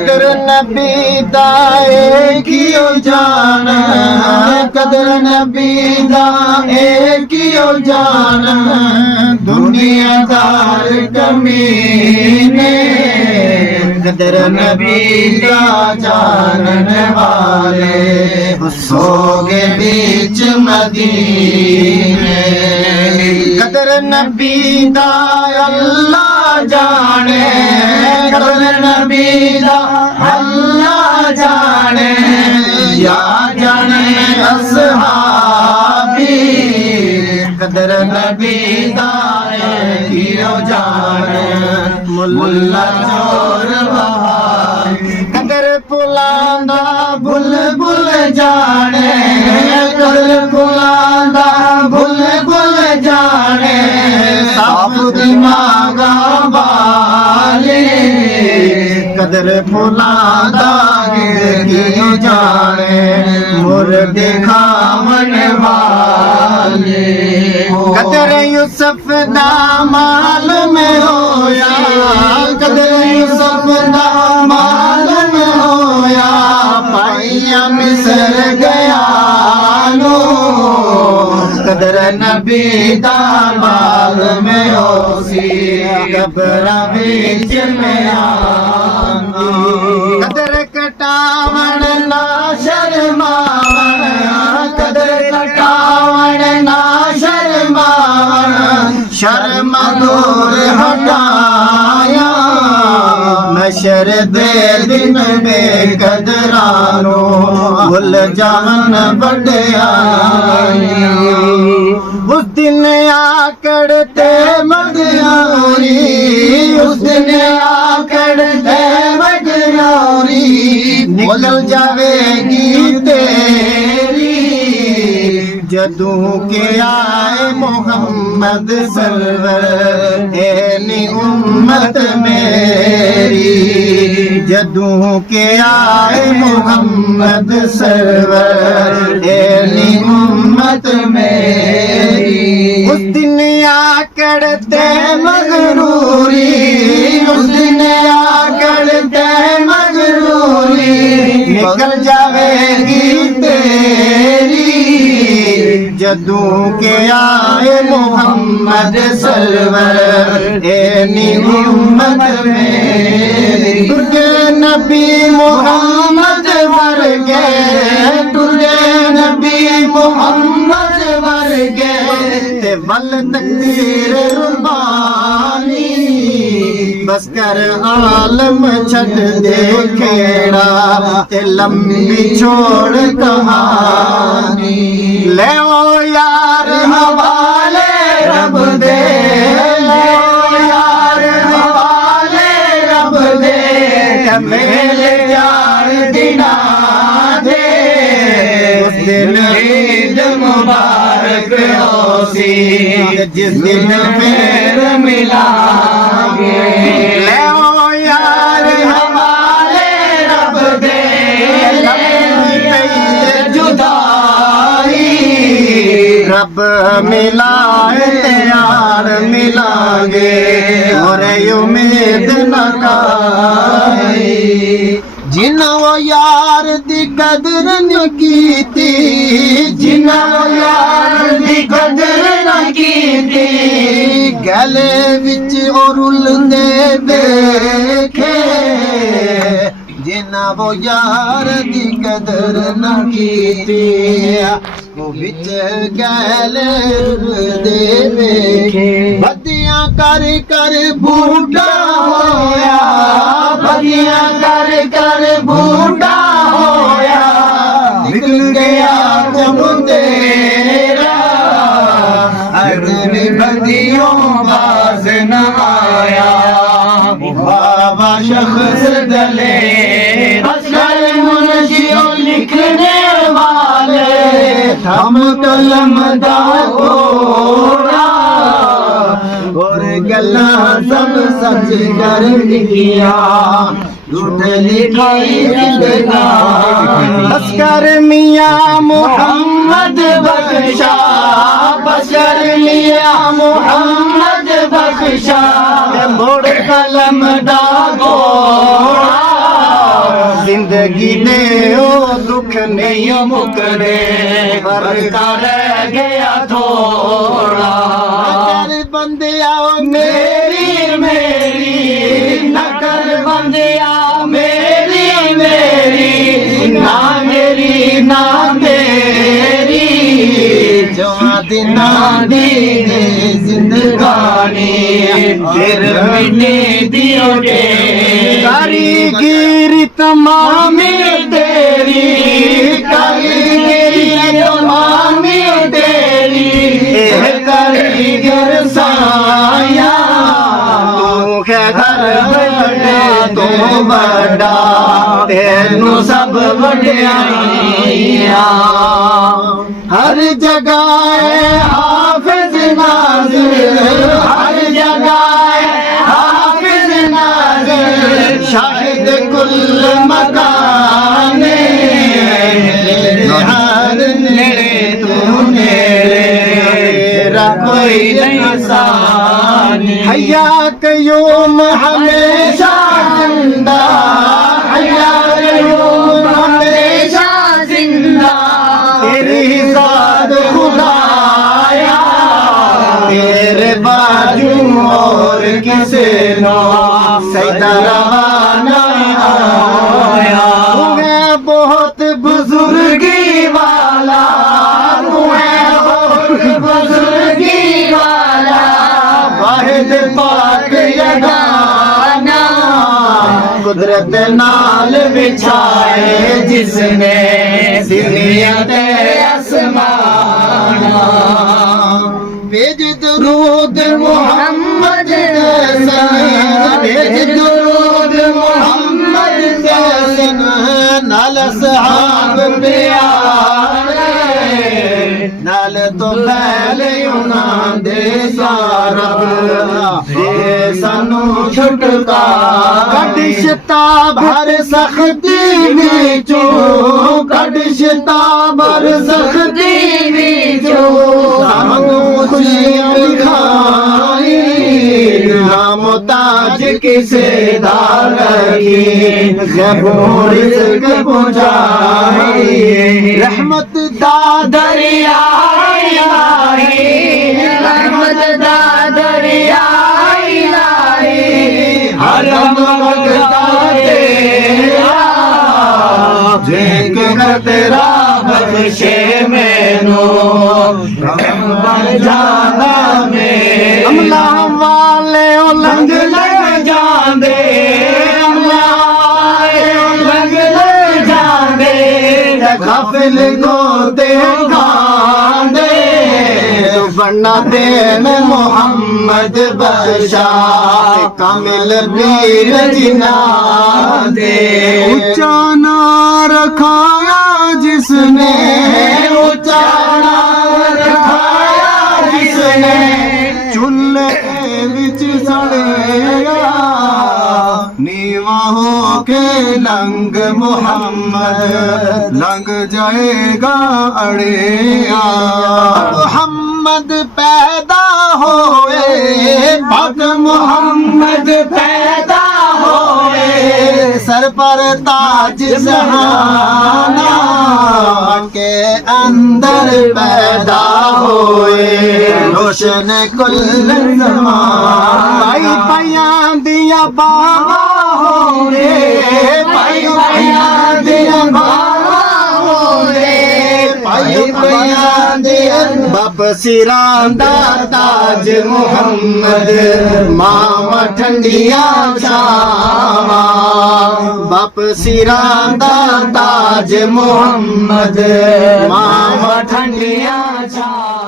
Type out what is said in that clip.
कदर नबी दाए कियो जान, कदर नबी दाए कियो जान, दुनियादार कमीने कदर नबी दा जानने वाले सोगे बीच मदीने। कदर नबी दा अल्लाह जाने, कदर नबी दा अल्लाह जाने, या जाने असहाबी कदर नबी दा कियो जाने, मुल्ला चोर बहार कदर पुलांदा बुलबुल जाने, कदर पुलांदा बुलबुल जाने, साफ दिमागा वाले कदर पुलांदा कियो जाने, मुर्दे खावन वाले। कदर यूसुफ दा मालूम होया, कदर यूसुफ दा मालूम होया, पाइया मिसर गया लो, कदर नबी दा मालूम होसी, कबरा बीच में आंदी। कदर कटावन ना शर्मावन, कदर कटावन ना शर्मावन, शर्म दूर हटाया, नशर दे दिन बेकदरानो भुल जान बड़याई। उस दिन आकड़ते मगयारी, उस दिन आकड़ते मगयारी, निकल जावेगी तेरी जदू के आए मोहम्मद सरवर, ऐनी उम्मत मेरी जदू के आए मोहम्मद सरवर, ऐनी उम्मत मेरी। उस दिन आकड़ते मगरूरी, उस दिन आकड़ते मगरूरी, निकल जावेगी तेरी जदू के आए मोहम्मद सरवर, ऐनी उम्मत मेरी। तुझे नबी मोहम्मद वर्गे, तुझे नबी मोहम्मद वर्गे, ते वल तकदीर रुबानी, बस कर आलम छड़ दे खेड़ा, ते लंबी छोड़ कहानी। ले ओ यार हवाले रब दे, ले ओ यार हवाले रब दे, मेरे यार दिना दे, उस दिन ईद मुबारक होसी, जिस दिन फिर मिलांगे। ले ओ यार हवाले रब दे, जुदाई रब मिलाए यार मिलांगे, और उम्मीद न काई। जिन्ना वो यार दी कदर न कीती, जिन्ना वो यार दी कदर न कीती, गले विच और उलदे देखे, जिन्ना वो यार दी कदर न कीती, वो बिच गले दे देखे। बदियां कर कर बूढ़ा होया, बदियां कर कर बूढ़ा होया, निकल गया जब तेरा, अरबी बदियों बाज न आया, बाबा शख्स दले असगर मुंशियों लिखने वाले, हम कलम दा घोड़ा, और गल्ला सब सच कर लिखिया, झूठ लिखाई जिंदगानी। असगर मियां मोहम्मद बख्शा, बशर मियां मोहम्मद बख्शा, मोड़ कलम दा घोड़ा, जिंदगी दे ओ दुख नहीं मुकदे पर कर गया थोड़ा कर बंदिया मेरी मेरी नकर बंदिया मेरी मेरी ना मेरी ना तेरी जो दिना दी जिंदगानी फिर मिटे दियो दे कारीगिरी तमामी तेरी कारीगिरी तमामी तेरी कारीगर साया तू है घर बड़ा तू बड़ा तेनू सब वड्याइयां हर जगह है हाफिज नाज़िर हर जगह है हाफिज नाज़िर शाहिद कुल मकाने हर नेड़े तू नेड़े तेरा कोई नहीं सानी हया कयूम हमेशा जिंदा हया कयूम हमेशा जिंदा तेरी ज़ात खुदाया तेरे बाजू और किसे नो सैदा रवाना आया तू है बहुत बुजुर्गी वाला तू है बहुत बुजुर्गी वाला वाहिद पाक यगाना कुदरत नाल बिछाए जिसने सिनियत आसमाना भेज दुरूद मोहम्मद भेज दुरूद मोहम्मद नाल सहाब प्यारे नाल तो पहले उन्हां दे सारा दे सानू छुटका कडिशता भर सख्ती विचों कडिशता भर सख्ती विचों सानू खुशियां दिखाई मोहताज किसे दार की गैबों रिज़्क़ पहुंचाई रहमत दा दरिया इलाही रहमत दा दरिया इलाही हरम वक्ता तेरा जेकर तेरा बख्शे मैनू बन जाना में अमला वाले लंघ लग जांदे अमला लंघ लग जांदे गाफिल को ते खांदे बनना दे में मोहम्मद बख्शा कामिल पीर जिना दे ऊंचा ना रखाया जिसने ऊंचा ना रखाया जिसने चुल्हे विच सड़ेगा नीवा हो के लंग मोहम्मद लंग जाएगा अड़ेया मोहम्मद पैदा होए पाक मोहम्मद पैदा होए सर पर ताज जहाना के अंदर पैदा होए रोशन कुल भाई पयां दिया बाबा होए भाई पयां दिया बाबा होए भाई पयां दिया बाप सिरां दा ताज मुहम्मद मावा ठंडिया छावा बाप सिरां दा ताज मुहम्मद मावा ठंडिया छावा।